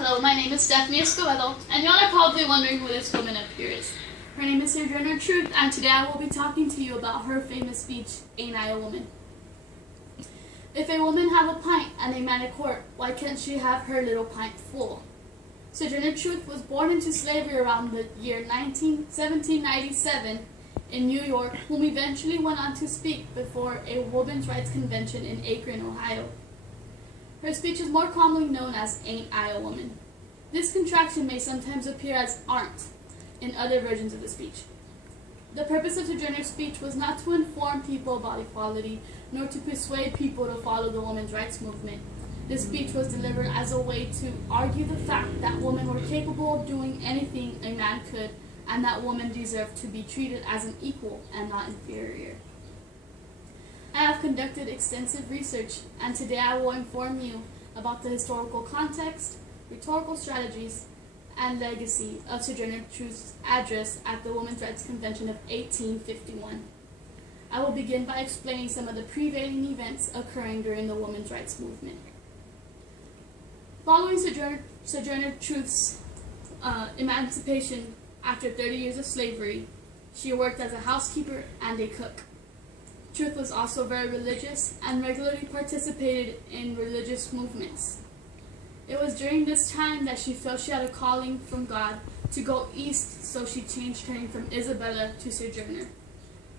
Hello, my name is Stephanie Escobedo, and y'all are probably wondering who this woman up here is. Her name is Sojourner Truth, and today I will be talking to you about her famous speech, Ain't I a Woman? If a woman have a pint and a man a quart, why can't she have her little pint full? Sojourner Truth was born into slavery around the year 1797 in New York, whom eventually went on to speak before a women's rights convention in Akron, Ohio. Her speech is more commonly known as Ain't I a Woman? This contraction may sometimes appear as aren't in other versions of the speech. The purpose of Sojourner's speech was not to inform people about equality, nor to persuade people to follow the women's rights movement. This speech was delivered as a way to argue the fact that women were capable of doing anything a man could, and that women deserved to be treated as an equal and not inferior. I have conducted extensive research, and today I will inform you about the historical context, rhetorical strategies, and legacy of Sojourner Truth's address at the Women's Rights Convention of 1851. I will begin by explaining some of the prevailing events occurring during the women's rights movement. Following Sojourner Truth's emancipation after 30 years of slavery, she worked as a housekeeper and a cook. Truth was also very religious and regularly participated in religious movements. It was during this time that she felt she had a calling from God to go east, so she changed her name from Isabella to Sojourner.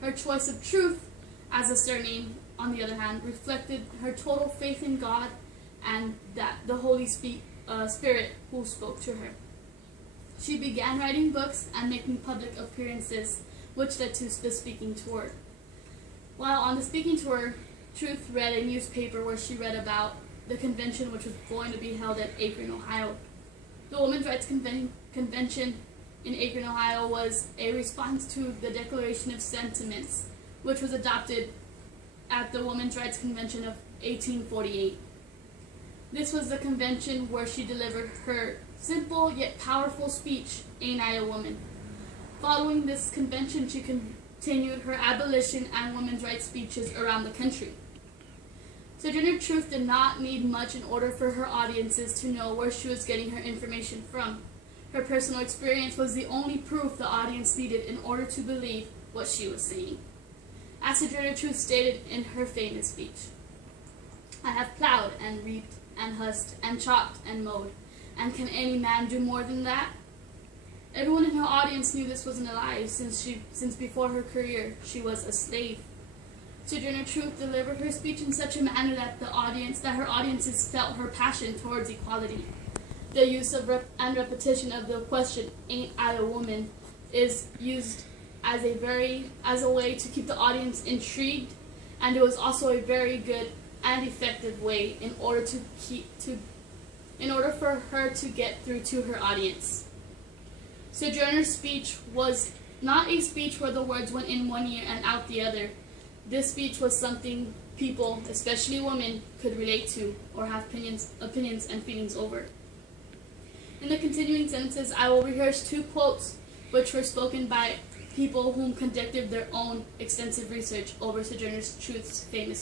Her choice of Truth as a surname, on the other hand, reflected her total faith in God and that the Holy Spirit who spoke to her. She began writing books and making public appearances, which led to the speaking tour. While on the speaking tour, Truth read a newspaper where she read about the convention which was going to be held at Akron, Ohio. The Women's Rights Convention in Akron, Ohio was a response to the Declaration of Sentiments, which was adopted at the Women's Rights Convention of 1848. This was the convention where she delivered her simple yet powerful speech, Ain't I a Woman? Following this convention, she continued her abolition and women's rights speeches around the country. Sojourner Truth did not need much in order for her audiences to know where she was getting her information from. Her personal experience was the only proof the audience needed in order to believe what she was saying. As Sojourner Truth stated in her famous speech, I have plowed and reaped and husked and chopped and mowed, and can any man do more than that? Everyone in her audience knew this wasn't a lie, since before her career she was a slave. Sojourner Truth delivered her speech in such a manner that her audiences felt her passion towards equality. The use of and repetition of the question, Ain't I a Woman, is used as a way to keep the audience intrigued, and it was also a very good and effective way in order for her to get through to her audience. Sojourner's speech was not a speech where the words went in one ear and out the other. This speech was something people, especially women, could relate to or have opinions and feelings over. In the continuing sentences, I will rehearse two quotes which were spoken by people whom conducted their own extensive research over Sojourner Truth's famous